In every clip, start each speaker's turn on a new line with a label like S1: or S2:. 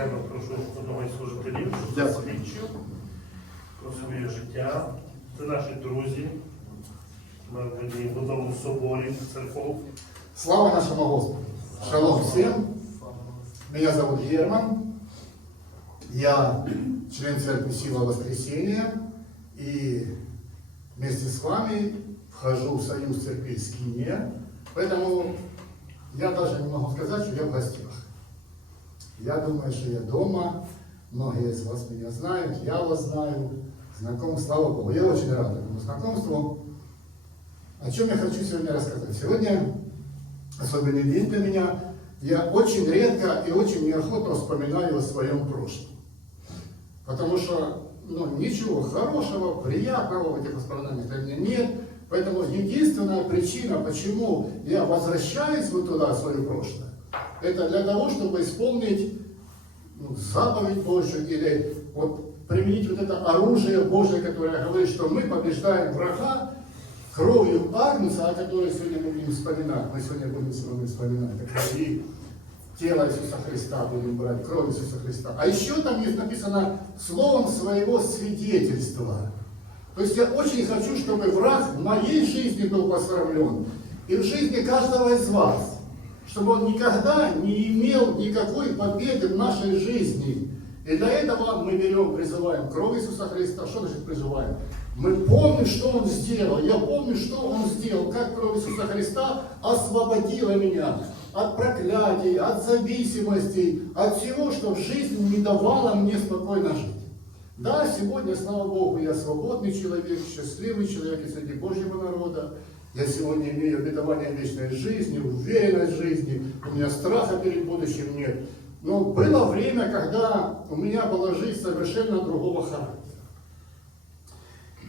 S1: Я вам прошу одного із служителів, щоб
S2: Дякую.
S1: засвідчив про своє життя. Це наші друзі. Ми в одній- в одному соборі церков.
S2: Слава нашему Господу! Шалом всем! Меня зовут Герман. Я член Церкви Сила Воскресения. И вместе с вами вхожу в союз церкви Скиния. Поэтому я даже не могу сказать, что я в гостях. Я думаю, что я дома. Многие из вас меня знают, я вас знаю. Знаком, слава Богу. Я очень рад этому знакомству. О чем я хочу сегодня рассказать? Сегодня особенный день для меня. Я очень редко и очень неохотно вспоминаю о своем прошлом. Потому что ну, ничего хорошего, приятного в этих воспоминаниях для меня нет. Поэтому единственная причина, почему я возвращаюсь вот туда, в свое прошлое, это для того, чтобы исполнить ну, заповедь Божью или вот применить вот это оружие Божие, которое говорит, что мы побеждаем врага кровью Агнца, о которой сегодня мы будем вспоминать. Мы сегодня будем с вами вспоминать о крови тела Иисуса Христа, будем брать кровь Иисуса Христа. А еще там есть написано словом своего свидетельства. То есть я очень хочу, чтобы враг в моей жизни был посрамлен. И в жизни каждого из вас. Чтобы он никогда не имел никакой победы в нашей жизни. И для этого мы берем, призываем кровь Иисуса Христа. Что значит призываем? Мы помним, что Он сделал. Я помню, что Он сделал. Как кровь Иисуса Христа освободила меня от проклятий, от зависимостей, от всего, что в жизни не давало мне спокойно жить. Да, сегодня, слава Богу, я свободный человек, счастливый человек и среди Божьего народа. Я сегодня имею обетование вечной жизни, уверенность в жизни, у меня страха перед будущим нет. Но было время, когда у меня была жизнь совершенно другого характера.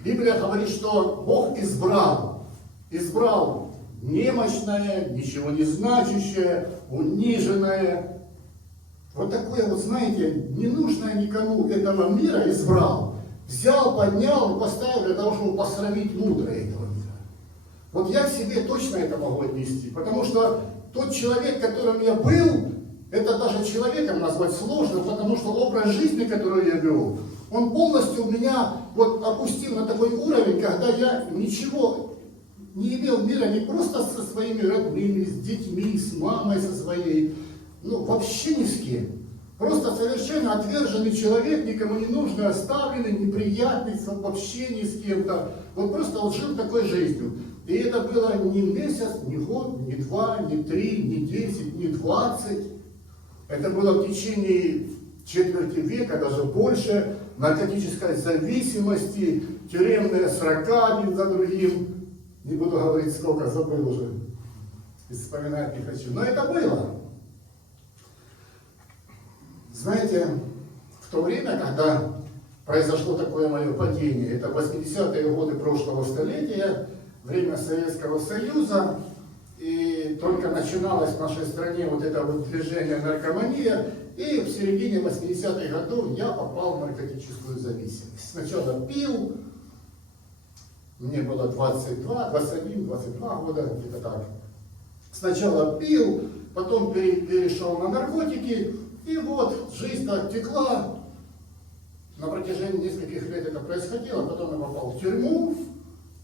S2: Библия говорит, что Бог избрал, избрал немощное, ничего не значащее, униженное, вот такое вот, знаете, ненужное никому этого мира избрал, взял, поднял и поставил для того, чтобы посрамить мудрое этого. Вот я к себе точно это могу отнести, потому что тот человек, которым я был, это даже человеком назвать сложно, потому что образ жизни, который я вел, он полностью меня вот опустил на такой уровень, когда я ничего не имел мира не просто со своими родными, с детьми, с мамой со своей, ну вообще ни с кем. Просто совершенно отверженный человек, никому не нужный, оставленный, неприятный, в общении с кем-то. Вот просто он жил такой жизнью. И это было не месяц, не год, не два, не три, не десять, не двадцать. Это было в течение четверти века, даже больше, наркотической зависимости, тюремные срока один за другим. Не буду говорить сколько, забыл уже. И вспоминать не хочу. Но это было. Знаете, в то время, когда произошло такое мое падение, это 80-е годы прошлого столетия, время Советского Союза, и только начиналось в нашей стране вот это вот движение наркомания, и в середине 80-х годов я попал в наркотическую зависимость. Сначала пил, мне было 22, 21, 22 года, где-то так. Сначала пил, потом пере- перешел на наркотики, и вот жизнь так текла. На протяжении нескольких лет это происходило, потом я попал в тюрьму,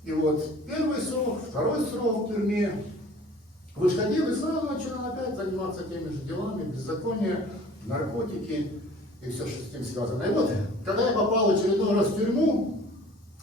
S2: и вот первый срок, второй срок в тюрьме, выходил и сразу начинал опять заниматься теми же делами, беззаконие, наркотики и все, что с этим связано. И вот, когда я попал очередной раз в тюрьму,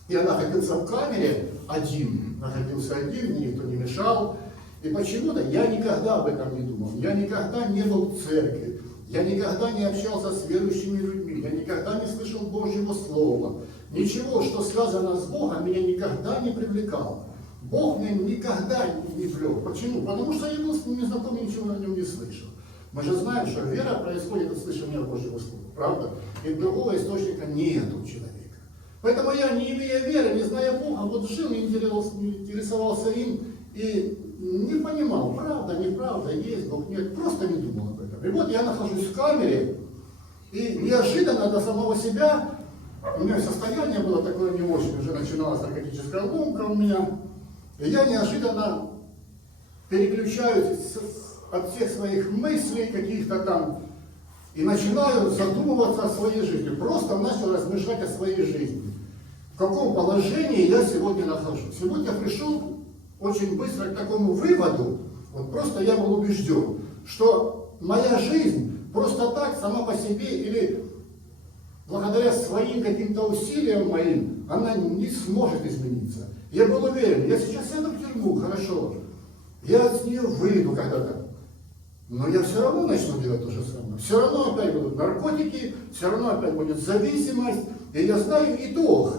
S2: я находился в камере один, находился один, мне никто не мешал. И почему-то я никогда об этом не думал. Я никогда не был в церкви. Я никогда не общался с верующими людьми. Я никогда не слышал Божьего Слова. Ничего, что связано с Богом, меня никогда не привлекало. Бог меня никогда не влек. Почему? Потому что я был не знаком, ничего о нем не слышал. Мы же знаем, что вера происходит от слышания Божьего Слова. Правда? И другого источника нет у человека. Поэтому я, не имея веры, не зная Бога, вот жил и интересовался, им и не понимал, правда, неправда, есть Бог, нет, просто не думал об этом. И вот я нахожусь в камере, И неожиданно для самого себя, у меня состояние было такое не очень, уже начиналась наркотическая ломка у меня, и я неожиданно переключаюсь от всех своих мыслей каких-то там и начинаю задумываться о своей жизни. Просто начал размышлять о своей жизни. В каком положении я сегодня нахожусь. Сегодня пришел очень быстро к такому выводу, вот просто я был убежден, что моя жизнь просто так, сама по себе или благодаря своим каким-то усилиям моим, она не сможет измениться. Я был уверен, я сейчас сяду в тюрьму, хорошо, я с нее выйду когда-то, но я все равно начну делать то же самое. Все равно опять будут наркотики, все равно опять будет зависимость, и я знаю итог,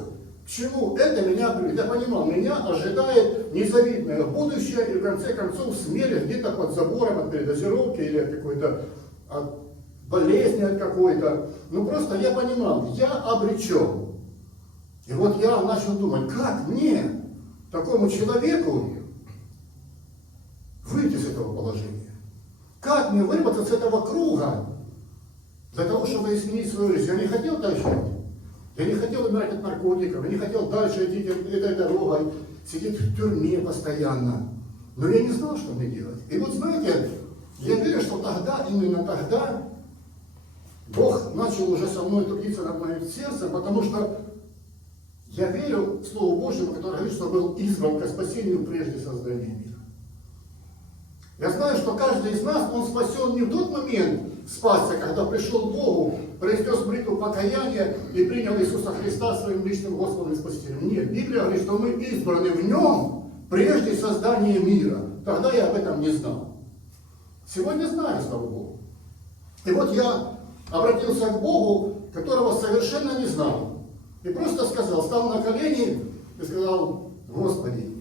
S2: к чему это меня приведет. Я понимал, меня ожидает незавидное будущее, и в конце концов смерть где-то под забором от передозировки или от какой-то от болезни какой-то. Ну просто я понимал, я обречен. И вот я начал думать, как мне, такому человеку, выйти с этого положения? Как мне вырваться с этого круга для того, чтобы изменить свою жизнь? Я не хотел дальше. Я не хотел умирать от наркотиков, я не хотел дальше идти этой дорогой, сидеть в тюрьме постоянно. Но я не знал, что мне делать. И вот знаете, я верю, что тогда, именно тогда, Бог начал уже со мной трудиться над моим сердцем, потому что я верю в Слово Божьему, которое говорит, что был избран ко спасению прежде создания мира. Я знаю, что каждый из нас, он спасен не в тот момент спасся, когда пришел к Богу, произнес молитву покаяния и принял Иисуса Христа своим личным Господом и Спасителем. Нет, Библия говорит, что мы избраны в Нем прежде создания мира. Тогда я об этом не знал. Сегодня знаю, слава Богу. И вот я обратился к Богу, которого совершенно не знал. И просто сказал, стал на колени и сказал, Господи,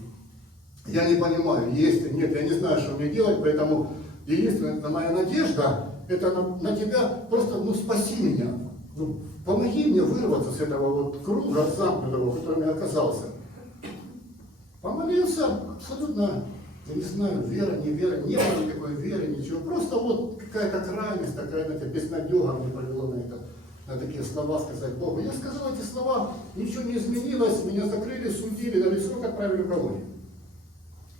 S2: я не понимаю, есть или нет, я не знаю, что мне делать, поэтому единственная моя надежда, это на, на тебя, просто, ну, спаси меня. Ну, помоги мне вырваться с этого вот круга замкнутого, в котором я оказался. Помолился абсолютно, я не знаю, вера, не вера, не было никакой веры, ничего. Просто вот какая-то крайность, такая, знаете, безнадега мне повела на это, на такие слова сказать Богу. Я сказал эти слова, ничего не изменилось, меня закрыли, судили, дали срок, отправили в колонию.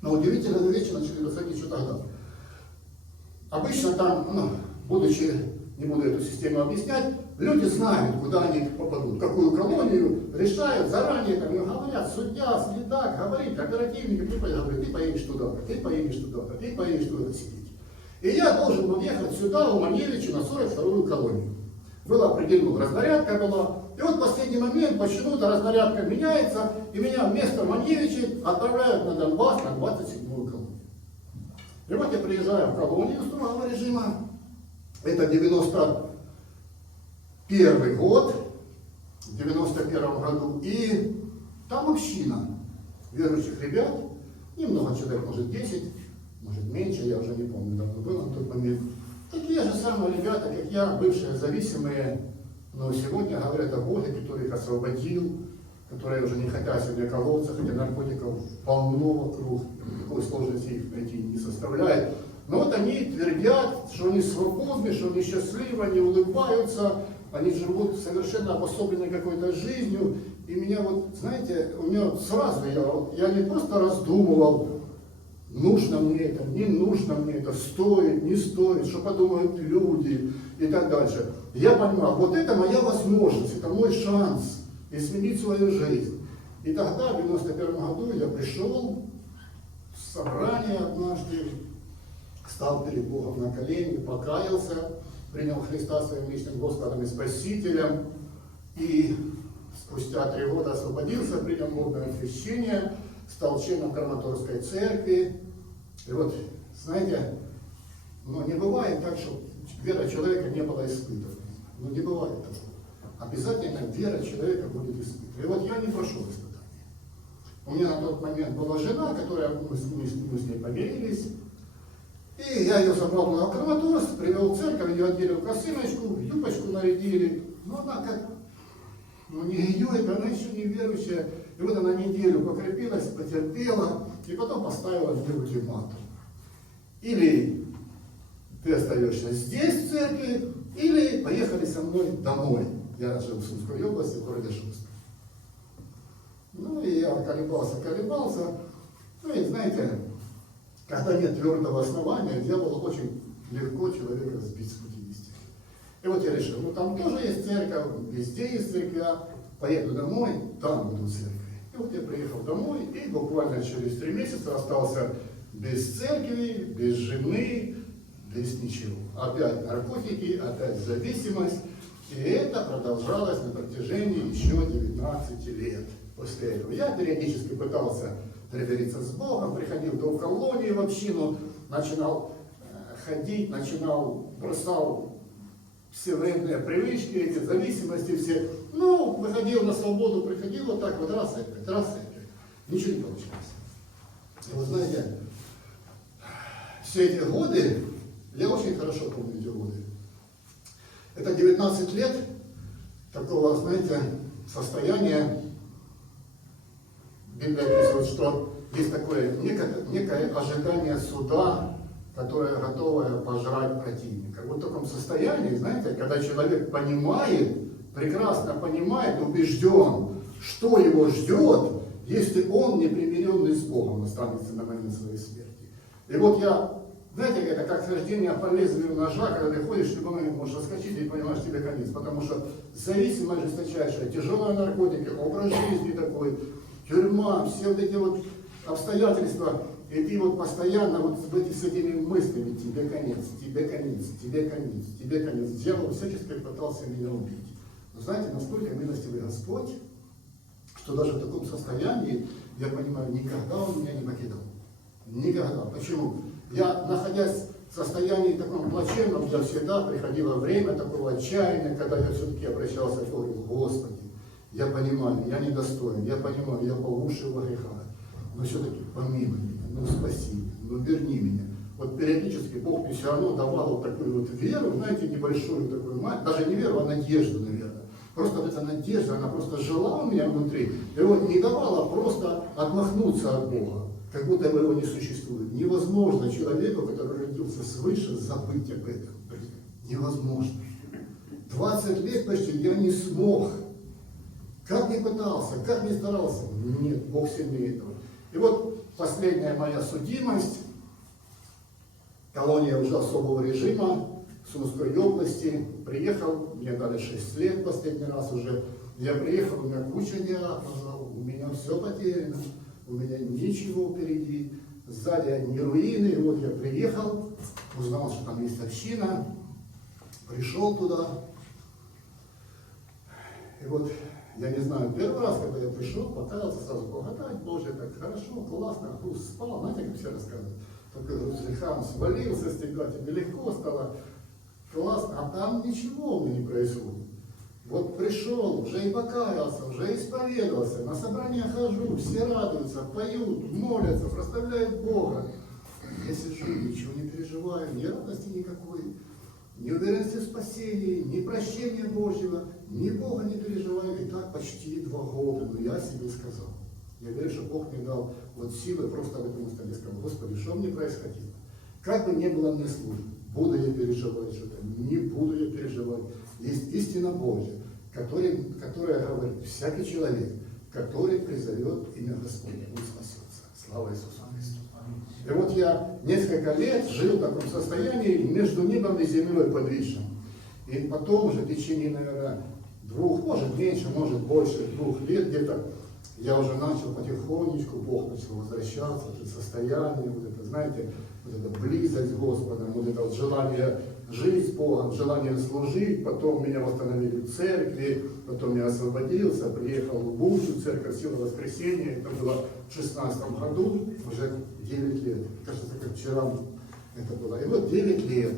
S2: Но удивительно, вещи начали происходить еще тогда. Обычно там, ну, будучи, не буду эту систему объяснять, люди знают, куда они попадут, какую колонию, решают заранее, там, им говорят, судья, следак, говорит, оперативник, ты поедешь, ты поедешь туда, ты поедешь туда, ты поедешь туда сидеть. И я должен был ехать сюда, у Маневича, на 42-ю колонию. Была определена разнарядка была. И вот в последний момент почему-то разнарядка меняется, и меня вместо Маневича отправляют на Донбасс на 27-ю колонию. И вот я приезжаю в колонию строгого режима. Это 91 год, в 91 году. И там община верующих ребят, немного человек, может 10, может меньше, я уже не помню, давно был на тот момент. Такие же самые ребята, как я, бывшие зависимые, но сегодня говорят о Боге, который их освободил, которые уже не хотят сегодня колоться, хотя наркотиков полно вокруг, такой сложности их найти не составляет. Но вот они твердят, что они свободны, что они счастливы, они улыбаются, они живут совершенно обособленной какой-то жизнью. И меня вот, знаете, у меня вот сразу, я, я не просто раздумывал, нужно мне это, не нужно мне это, стоит, не стоит, что подумают люди и так дальше. Я понимал, вот это моя возможность, это мой шанс изменить свою жизнь. И тогда, в 91 году, я пришел в собрание однажды, стал перед Богом на колени, покаялся, принял Христа своим личным Господом и Спасителем, и спустя три года освободился, принял модное крещение, стал членом Краматорской церкви. И вот, знаете, ну, не бывает так, что вера человека не была испытана. Ну, не бывает такого. Обязательно вера человека будет испытана. И вот я не прошел испытания. У меня на тот момент была жена, которая мы, с- мы, мы с ней помирились. И я ее забрал на Краматорск, привел в церковь, ее одели в косыночку, юбочку нарядили. Но она как, ну не ее, это она еще не верующая. И вот она неделю покрепилась, потерпела, и потом поставила мне ультиматум. Или ты остаешься здесь, в церкви, или поехали со мной домой. Я жил в Сумской области, в городе Шуст. Ну и я колебался, колебался. Ну и знаете, когда нет твердого основания, дьяволу очень легко человека сбить с пути истины. И вот я решил, ну там тоже есть церковь, везде есть церковь, поеду домой, там будут церкви. И вот я приехал домой, и буквально через три месяца остался без церкви, без жены, без ничего. Опять наркотики, опять зависимость. И это продолжалось на протяжении еще 19 лет после этого. Я периодически пытался примириться с Богом, приходил до колонии в общину, начинал э, ходить, начинал, бросал все вредные привычки, эти зависимости все. Ну, выходил на свободу, приходил вот так вот раз и опять, раз и опять. Ничего не получалось. И вы знаете, все эти годы, я очень хорошо помню эти годы. Это 19 лет такого, знаете, состояния. Библия описывает, что есть такое некое, некое ожидание суда, которое готовое пожрать противника. Вот в таком состоянии, знаете, когда человек понимает, прекрасно понимает, убежден, что его ждет, если он непримиренный с Богом останется на момент своей смерти. И вот я, знаете, это как хождение по лезвию ножа, когда ты ходишь, в любой момент можешь раскочить и понимаешь, тебе конец. Потому что зависимость жесточайшая, тяжелые наркотики, образ жизни такой, тюрьма, все вот эти вот обстоятельства, и ты вот постоянно вот с этими мыслями, тебе конец, тебе конец, тебе конец, тебе конец. Дьявол всячески пытался меня убить. Но знаете, настолько милостивый Господь, что даже в таком состоянии, я понимаю, никогда Он меня не покидал. Никогда. Почему? Я, находясь в состоянии таком плачевном, я всегда приходило время такого отчаяния, когда я все-таки обращался к Богу, Господи, я понимаю, я недостоин, я понимаю, я по уши во грехах, но все-таки помилуй меня, ну спаси меня, ну верни меня. Вот периодически Бог мне все равно давал вот такую вот веру, знаете, небольшую такую, даже не веру, а надежду, наверное. Просто вот эта надежда, она просто жила у меня внутри, и вот не давала просто отмахнуться от Бога, как будто бы его не существует. Невозможно человеку, который родился свыше, забыть об этом. Невозможно. 20 лет почти я не смог. Как ни пытался, как ни старался, нет, Бог сильнее этого. И вот последняя моя судимость, колония уже особого режима, Сумской области, приехал, мне дали 6 лет последний раз уже, я приехал, у меня куча диагнозов, у меня все потеряно, у меня ничего впереди, сзади одни руины, и вот я приехал, узнал, что там есть община, пришел туда, и вот, я не знаю, первый раз, когда я пришел, покаялся, сразу благодать Божия, так хорошо, классно, Хруст спал, знаете, как все рассказывают. Только греха свалился с тебя, тебе легко стало, классно, а там ничего у меня не происходит. Вот пришел, уже и покаялся, уже исповедовался, на собрания хожу, все радуются, поют, молятся, проставляют Бога. Я сижу, ничего не переживаю, ни радости никакой, ни уверенности в спасении, ни прощения Божьего, ни Бога не переживаю. И так почти два года, но я себе сказал. Я верю, что Бог мне дал вот силы просто в этом столе сказал, Господи, что мне происходило? Как бы не было мне службы, буду я переживать что-то, не буду я переживать. Есть истина Божья, который, которая говорит, всякий человек, который призовет имя Господня, он спасется. Слава Иисусу Христу. И вот я несколько лет жил в таком состоянии между небом и землей подвисшим. И потом уже в течение, наверное, двух, может меньше, может больше, двух лет где-то, я уже начал потихонечку, Бог начал возвращаться, вот это состояние, вот это, знаете, вот эта близость с Господом, вот это вот желание жить с Богом, желание служить, потом меня восстановили в церкви, потом я освободился, приехал в Бучу, церковь Сила Воскресения, это было в 16 году, уже 9 лет, кажется, как вчера это было. И вот 9 лет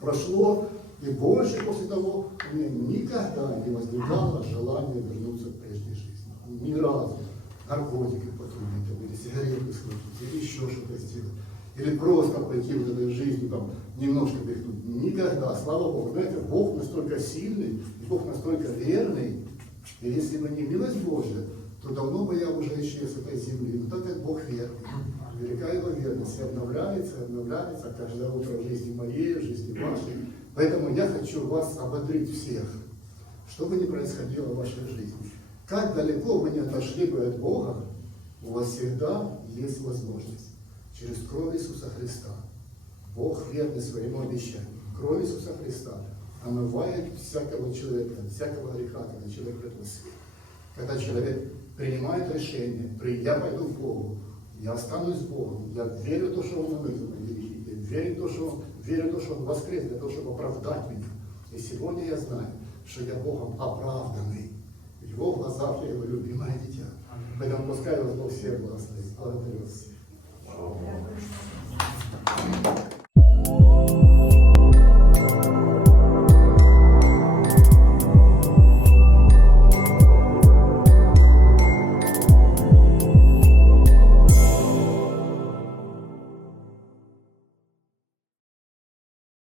S2: прошло, и больше после того у меня никогда не возникало желания вернуться к прежней жизни. Ни разу. Наркотики потребить, там, или сигареты схватить, или еще что-то сделать. Или просто пойти в этой жизни, там, немножко дыхнуть. Никогда, слава Богу. Знаете, Бог настолько сильный, и Бог настолько верный, и если бы не милость Божья, то давно бы я уже исчез с этой земли. Но так как Бог верный, велика его верность, и обновляется, обновляется каждое утро в жизни моей, в жизни вашей. Поэтому я хочу вас ободрить всех, что бы ни происходило в вашей жизни. Как далеко вы не отошли бы от Бога, у вас всегда есть возможность через кровь Иисуса Христа. Бог верный своему обещанию. Кровь Иисуса Христа омывает всякого человека, всякого греха, когда человек свет. Когда человек принимает решение, я пойду к Богу, я останусь с Богом, я верю в то, что Он умыл мои грехи, я верю в то, что Он, верю в то, что Он воскрес для того, чтобы оправдать меня. И сегодня я знаю, что я Богом оправданный. В Его глазах я Его любимое дитя. Поэтому пускай вас Бог всех благословит. Благодарю вас всех.